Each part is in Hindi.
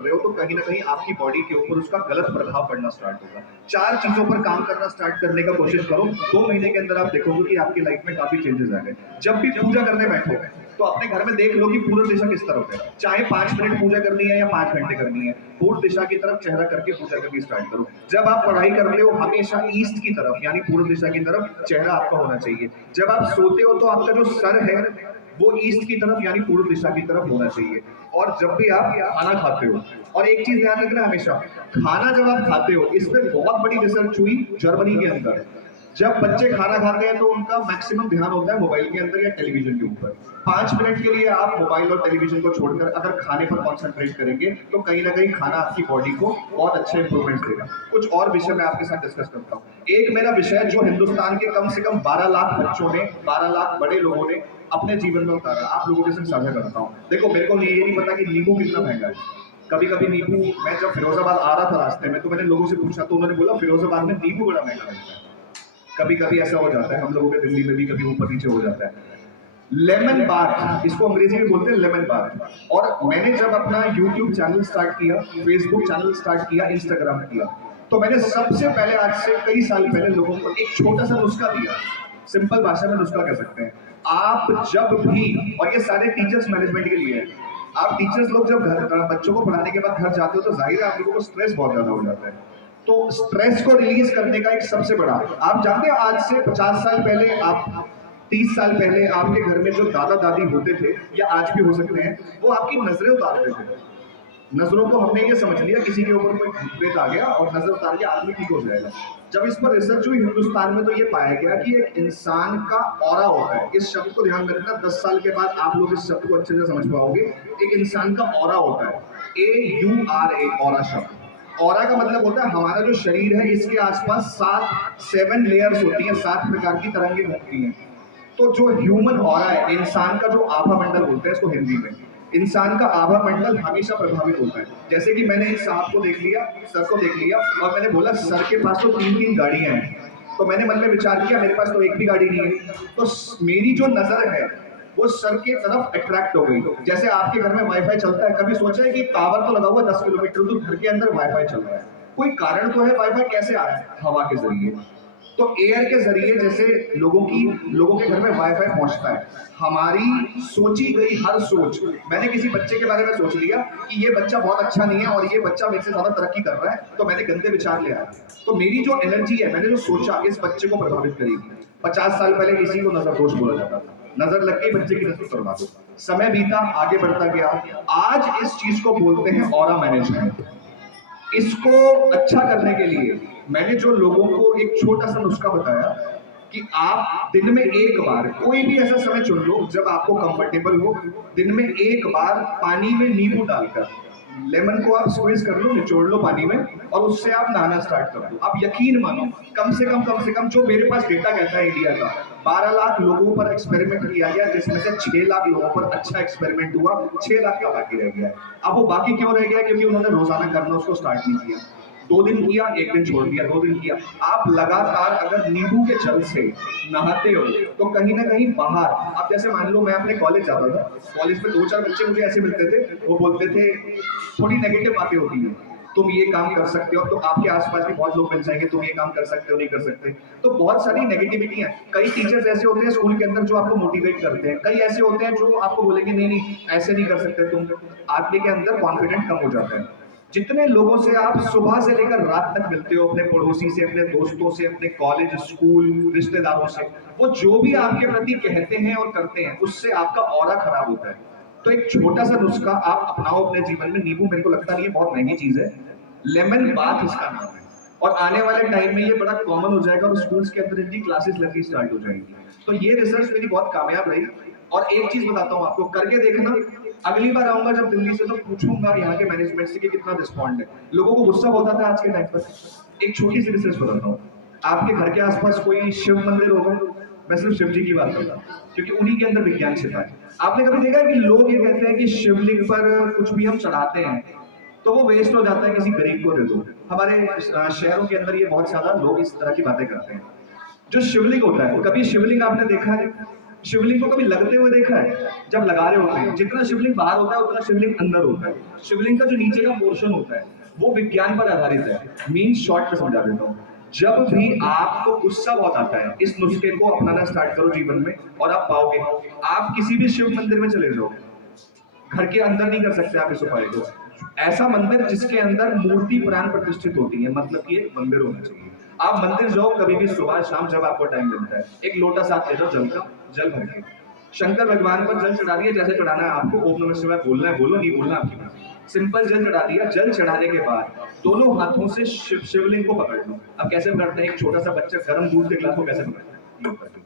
रहे हो तो कहीं ना कहीं आपकी बॉडी के ऊपर उसका गलत प्रभाव पड़ना स्टार्ट होगा। 4 चीजों पर काम करना स्टार्ट करने का कोशिश करो, 2 महीने के अंदर आप देखोगे कि आपकी लाइफ में काफी चेंजेस आ गए। जब भी पूजा करने बैठो तो अपने घर में देख लो कि पूर्व दिशा किस तरफ है, चाहे 5 मिनट पूजा करनी है या 5 घंटे करनी है, पूर्व दिशा की तरफ चेहरा करके पूजा करनी स्टार्ट करो। जब आप पढ़ाई कर रहे हो हमेशा ईस्ट की तरफ यानी पूर्व दिशा की तरफ चेहरा आपका होना चाहिए। जब आप सोते हो तो आपका जो सर है वो ईस्ट की तरफ यानी पूर्व दिशा की तरफ होना चाहिए। और जब भी आप खाना खाते हो, और एक चीज ध्यान रखना हमेशा, खाना जब आप खाते हो, इस पे बहुत बड़ी रिसर्च हुई जर्मनी के अंदर। जब बच्चे खाना खाते हैं तो उनका मैक्सिमम ध्यान होता है मोबाइल के अंदर या टेलीविजन के ऊपर। 5 मिनट के लिए आप मोबाइल और टेलीविजन को छोड़कर अगर खाने पर कॉन्सेंट्रेट करेंगे तो कहीं ना कहीं खाना आपकी बॉडी को बहुत अच्छे इंप्रूवमेंट देगा। कुछ और विषय मैं आपके साथ डिस्कस करता हूँ। एक मेरा विषय जो हिंदुस्तान के कम से कम 12 लाख बच्चों ने, 12 लाख बड़े लोगों ने अपने जीवन में उतारा, आप लोगों के साथ साझा करता हूँ। देखो, मेरे को ये नहीं पता कि नींबू कितना महंगा है। कभी कभी नींबू, मैं जब फिरोजाबाद आ रहा था रास्ते में तो मैंने लोगों से पूछा तो उन्होंने बोला फिरोजाबाद में नींबू बड़ा महंगा मिलता है। कभी कभी ऐसा हो जाता है हम लोगों के दिल्ली में भी, कभी ऊपर नीचे हो जाता है। लेमन बार, इसको अंग्रेजी में बोलते हैं लेमन बार। और मैंने जब अपना यूट्यूब चैनल स्टार्ट किया, फेसबुक चैनल स्टार्ट किया, इंस्टाग्राम किया, तो मैंने सबसे पहले आज से कई साल पहले लोगों को एक छोटा सा नुस्खा दिया। सिंपल भाषा में नुस्खा कह सकते हैं। आप जब भी, और ये सारे टीचर्स मैनेजमेंट के लिए है, आप टीचर्स लोग जब घर बच्चों को पढ़ाने के बाद घर जाते हो तो जाहिर है आप लोगों को स्ट्रेस बहुत ज्यादा हो जाता है। तो स्ट्रेस को रिलीज करने का एक सबसे बड़ा, आप जानते हैं आज से 50 साल पहले, आप 30 साल पहले आपके घर में जो दादा दादी होते थे या आज भी हो सकते हैं, वो आपकी नजरें उतारते थे। नजरों को हमने ये समझ लिया किसी के ऊपर कोई प्रेत आ गया और नजर उतार के आदमी ठीक हो जाएगा। जब इस पर रिसर्च हुई हिंदुस्तान में तो ये पाया गया कि एक इंसान का ऑरा होता है। इस शब्द को ध्यान में रखना, 10 साल के बाद आप लोग इस शब्द को अच्छे से समझ पाओगे। एक इंसान का ऑरा होता है, AURA, ऑरा शब्द। ऑरा का मतलब होता है हमारा जो शरीर है इसके आसपास 7 लेयर्स होती हैं, 7 प्रकार की तरंगें घूमती हैं। तो जो ह्यूमन ऑरा है, इंसान का जो आभा मंडल बोलते हैं इसको हिंदी में, इंसान का आभा मंडल हमेशा प्रभावित होता है। जैसे कि मैंने इस साहब को देख लिया, सर को देख लिया, और मैंने बोला सर के पास तो 3-3 गाड़ियां हैं, तो मैंने मन में विचार किया मेरे पास तो एक भी गाड़ी नहीं है, तो मेरी जो नजर है वो सर की तरफ अट्रैक्ट हो गई। जैसे आपके घर में वाईफाई चलता है, कभी सोचा है कि टावर तो लगा हुआ 10 किलोमीटर दूर, घर के अंदर वाईफाई चल रहा है, कोई कारण तो है। वाईफाई कैसे आया? हवा के जरिए। तो एयर के जरिए जैसे लोगों के घर में वाईफाई पहुंचता है, हमारी सोची गई हर सोच, मैंने किसी बच्चे के बारे में सोच लिया कि ये बच्चा बहुत अच्छा नहीं है और ये बच्चा मेरे से ज्यादा तरक्की कर रहा है, तो मैंने गंदे विचार ले आया। तो मेरी जो एनर्जी है, मैंने जो सोचा इस बच्चे को प्रभावित करेगी। 50 साल पहले किसी को नजर दोष बोला जाता था, नजर लग गई बच्चे की नजर करवा दो। समय बीता, आगे बढ़ता गया, आज इस चीज को बोलते हैं ऑरा मैनेजमेंट। इसको अच्छा करने के लिए मैंने जो लोगों को एक छोटा सा नुस्खा बताया कि आप दिन में एक बार कोई भी ऐसा समय चुन लो जब आपको कंफर्टेबल हो, दिन में एक बार पानी में नींबू डालकर, लेमन को आप स्क्वीज कर लो, निचोड़ लो पानी में, और उससे आप नहाना स्टार्ट कर दो। आप यकीन मानो, कम से कम जो मेरे पास डेटा कहता है इंडिया का, 12 लाख लोगों पर एक्सपेरिमेंट किया गया, जिसमें से 6 लाख लोगों पर अच्छा एक्सपेरिमेंट हुआ, 6 लाख का बाकी रह गया। अब वो बाकी क्यों रह गया? क्योंकि उन्होंने रोजाना करना उसको स्टार्ट नहीं किया। 2 दिन किया, 1 दिन छोड़ दिया, 2 दिन किया। आप लगातार अगर नींबू के जल से नहाते हो तो कहीं ना कहीं बाहर, अब जैसे मान लो मैं अपने कॉलेज जाता था, कॉलेज में 2-4 बच्चे मुझे ऐसे मिलते थे, वो बोलते थे, थोड़ी नेगेटिव बातें होती है, तुम ये काम कर सकते हो, तो आपके आसपास भी बहुत लोग मिल जाएंगे, तुम ये काम कर सकते हो, नहीं कर सकते। तो बहुत सारी नेगेटिविटी है। कई टीचर्स ऐसे होते हैं स्कूल के अंदर जो आपको मोटिवेट करते हैं, कई ऐसे होते हैं जो आपको बोलेंगे नहीं नहीं ऐसे नहीं कर सकते तुम। आदमी के अंदर कॉन्फिडेंट कम हो जाता है। जितने लोगों से आप सुबह से लेकर रात तक मिलते हो, अपने पड़ोसी से, अपने दोस्तों से, अपने कॉलेज, स्कूल, रिश्तेदारों से, वो जो भी आपके प्रति कहते हैं और करते हैं उससे आपका ऑरा खराब होता है। तो एक छोटा सा नुस्खा आप अपनाओ अपने जीवन में। नींबू मेरे को लगता नहीं है बहुत महंगी चीज है, लेमन बाथ इसका नाम है, और आने वाले टाइम में ये बड़ा कॉमन हो जाएगा और स्कूल्स के अंदर इनकी क्लासेस लगनी स्टार्ट हो जाएंगी। तो ये रिसर्च मेरी बहुत कामयाब रही। और एक चीज बताता हूँ आपको, करके देखना। अगली बार आऊंगा जब दिल्ली से तो पूछूंगा यहाँ के मैनेजमेंट से कि कितना रिस्पॉन्ड है। लोगों को गुस्सा होता था आज के टाइम पर। एक छोटी सी रिसर्च बताता हूँ, आपके घर के आसपास कोई शिव मंदिर होगा, मैं सिर्फ शिव जी की बात करता हूँ क्योंकि उन्हीं के अंदर विज्ञान छिपा है। आपने कभी देखा है कि लोग ये कहते हैं कि शिवलिंग पर कुछ भी हम चढ़ाते हैं तो वो वेस्ट हो जाता है, किसी गरीब को दे दो। हमारे शहरों के अंदर ये बहुत ज्यादा लोग इस तरह की बातें करते हैं। जो शिवलिंग होता है, कभी शिवलिंग आपने देखा है? शिवलिंग को कभी लगते हुए देखा है? जब लगा रहे होते हैं, जितना शिवलिंग बाहर होता है उतना शिवलिंग अंदर होता है। शिवलिंग का जो नीचे का पोर्शन होता है वो विज्ञान पर आधारित है। मीन शॉर्ट में समझा देता हूँ। जब भी आपको गुस्सा बहुत आता है, इस नुस्खे को अपनाना स्टार्ट करो जीवन में और आप पाओगे। आप किसी भी शिव मंदिर में चले जाओ, घर के अंदर नहीं कर सकते आप इस उपाय को। ऐसा मंदिर जिसके अंदर मूर्ति प्राण प्रतिष्ठित होती है, मतलब कि एक मंदिर होना चाहिए। आप मंदिर जाओ कभी भी सुबह शाम जब आपको टाइम मिलता है, एक लोटा साथ ले जाओ जल का, जल भर के शंकर भगवान पर जल चढ़ा दिया। जैसे चढ़ाना है आपको, ओम नमः शिवाय बोलना है, बोलो, नहीं बोलना आपकी बात। सिंपल जल चढ़ा दिया। जल चढ़ाने के बाद दोनों हाथों से शिवलिंग को पकड़ लो। अब कैसे पकड़ते हैं? एक छोटा सा बच्चा गर्म दूध के गिलास को कैसे पकड़ता है? यूं करके।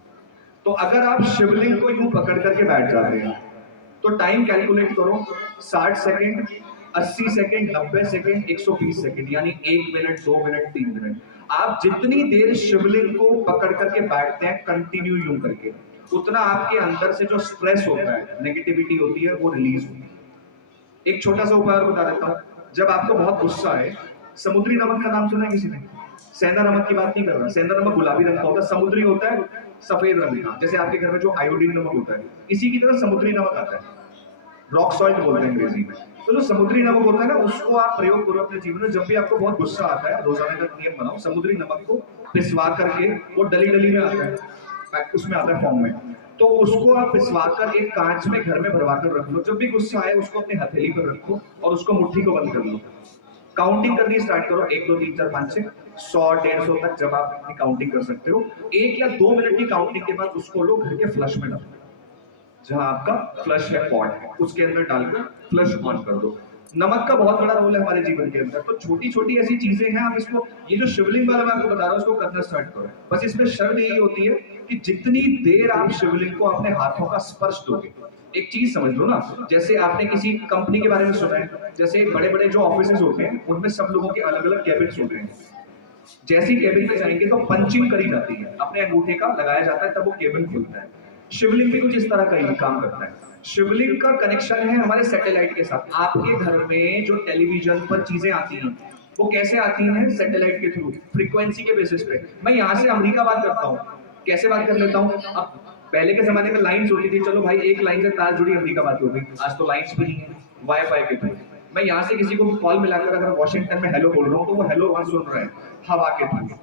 तो अगर आप शिवलिंग को यूं पकड़ करके बैठ जाते हैं तो टाइम कैलकुलेट करो। 60 सेकंड, 80 सेकंड, 90 सेकंड, 120 सेकंड, यानी 1 मिनट, 2 मिनट, 3 मिनट। आप जितनी देर शिवलिंग को पकड़ करके बैठते हैं कंटिन्यू यूं करके, उतना आपके अंदर से जो स्ट्रेस होता है, नेगेटिविटी होती है, वो रिलीज होती है। एक छोटा सा उपाय और बता देता हूं। जब आपको बहुत गुस्सा है, समुद्री नमक का नाम सुना है किसी ने? सेंधा नमक की बात नहीं कर रहा। सेंधा नमक गुलाबी रंग का होता है, समुद्री होता है सफेद रंग का। जैसे आपके घर में जो आयोडीन नमक होता है, इसी की तरह समुद्री नमक आता है, रॉक सॉल्ट बोलते हैं अंग्रेजी में। तो जो समुद्री नमक होता है ना, उसको आप प्रयोग करो अपने जीवन में। जब भी आपको बहुत गुस्सा आता है, रोजाना का नियम बनाओ, समुद्री नमक को पिसवा करके, वो डली डली में आता है, उसमें आता है फॉर्म में, तो उसको आप पिसवा कर एक कांच में घर में भरवा कर रख लो। जब भी गुस्सा आए उसको अपनी हथेली पर रखो और उसको मुट्ठी को बंद कर लो। काउंटिंग करनी स्टार्ट करो, 1 2 3 4 5 6, 100 150 तक जब आप अपनी काउंटिंग कर सकते हो। 1 या 2 मिनट की काउंटिंग के बाद उसको लो घर के फ्लश में डालो, जहां आपका फ्लश है, पॉट है, उसके अंदर डालकर फ्लश ऑन कर दो। नमक का बहुत बड़ा रोल है हमारे जीवन के अंदर। तो छोटी छोटी ऐसी चीजें हैं, आप इसको, ये जो शिवलिंग वाला मैं आपको बता रहा हूँ, इसको करना स्टार्ट करो। बस इसमें शर्त यही होती है कि जितनी देर आप शिवलिंग को अपने हाथों का स्पर्श दोगे, एक चीज समझ लो ना, जैसे आपने किसी कंपनी के बारे में सुना है, जैसे बड़े बड़े जो ऑफिसेज होते हैं उनमें सब लोगों के अलग अलग कैबिन होते हैं। जैसी केबिन में जाएंगे तो पंचिंग करी जाती है, अपने अंगूठे का लगाया जाता है, तब वो केबिन खुलता है। शिवलिंग भी कुछ इस तरह का ही काम करता है। शिवलिंग का कनेक्शन है हमारे सैटेलाइट के साथ। आपके घर में जो टेलीविजन पर चीजें आती हैं, वो कैसे आती हैं? सैटेलाइट के थ्रू, फ्रीक्वेंसी के बेसिस पे। मैं यहाँ से अमेरिका बात करता हूँ, कैसे बात कर लेता हूँ? अब पहले के जमाने में लाइन्स होती थी, चलो भाई एक लाइन से तार जुड़ी अमेरिका बात हो गई। आज तो लाइन्स भी नहीं है, वाईफाई के थ्रू। मैं यहाँ से किसी को भी कॉल मिलाकर अगर वॉशिंगटन में हेलो बोल रहा हूँ तो वो हेलो वहां सुन रहे हैं हवा के थ्रू।